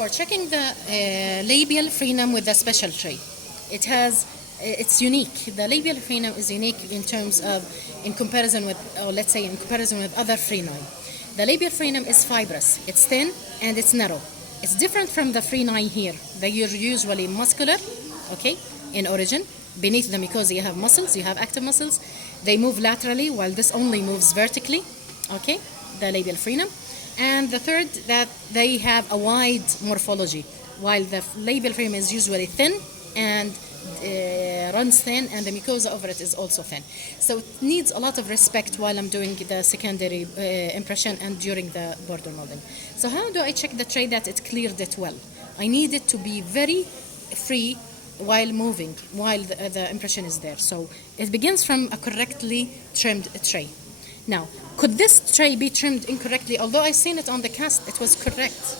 for checking the labial frenum with the special tray. It's unique. The labial frenum is unique in terms of, in comparison with, or let's say in comparison with other freni. The labial frenum is fibrous. It's thin and it's narrow. It's different from the freni here. They are usually muscular, okay, in origin. Beneath the mucosa you have muscles, you have active muscles. They move laterally while this only moves vertically, okay, the labial frenum. And the third, that they have a wide morphology, while the labial frenum is usually thin and runs thin, and the mucosa over it is also thin. So it needs a lot of respect while I'm doing the secondary impression and during the border molding. So how do I check the tray that it cleared it well? I need it to be very free while moving, while the impression is there. So it begins from a correctly trimmed tray. Now, could this tray be trimmed incorrectly? Although I seen it on the cast, it was correct.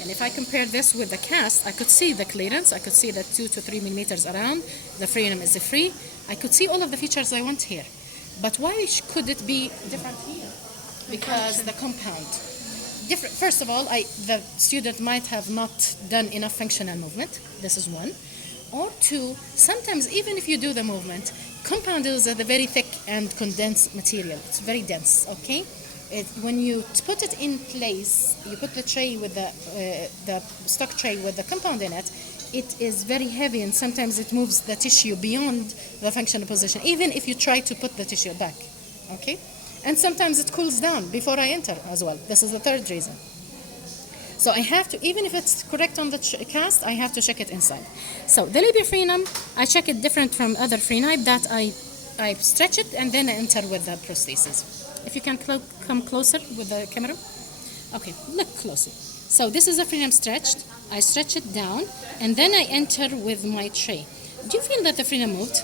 And if I compare this with the cast, I could see the clearance. I could see that 2 to 3 millimeters around. The frenum is free. I could see all of the features I want here. But why could it be different here? Because the compound. Different. First of all, the student might have not done enough functional movement. This is one. Or two, sometimes even if you do the movement, compound is a very thick and condensed material. It's very dense, okay? When you put it in place, you put the tray with the stock tray with the compound in it, it is very heavy, and sometimes it moves the tissue beyond the functional position, even if you try to put the tissue back, okay? And sometimes it cools down before I enter as well. This is the third reason. So I have to, even if it's correct on the cast, I have to check it inside. So the labial frenum, I check it different from other freni, that I stretch it and then I enter with the prosthesis. If you can come closer with the camera. Okay, look closer. So this is a frenum stretched. I stretch it down and then I enter with my tray. Do you feel that the frenum moved?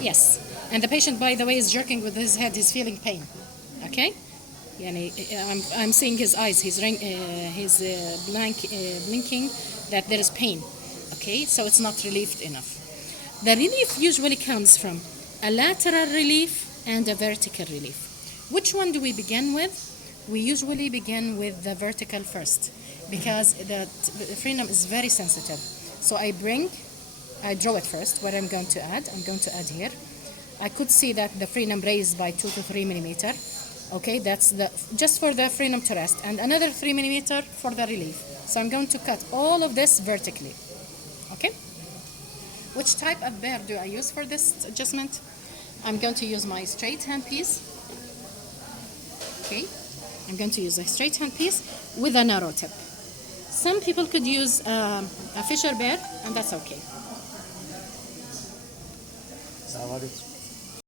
Yes. And the patient, by the way, is jerking with his head. He's feeling pain. Okay? I'm seeing his eyes. He's blinking that there is pain. Okay? So it's not relieved enough. The relief usually comes from a lateral relief and a vertical relief. Which one do we begin with? We usually begin with the vertical first, because the frenum is very sensitive. So I draw it first, what I'm going to add. I'm going to add here. I could see that the frenum raised by 2 to 3 millimeter. Okay, that's just for the frenum to rest, and another 3 millimeter for the relief. So I'm going to cut all of this vertically. Okay? Which type of bear do I use for this adjustment? I'm going to use my straight handpiece. Okay, I'm going to use a straight handpiece with a narrow tip. Some people could use a Fisher bear, and that's okay.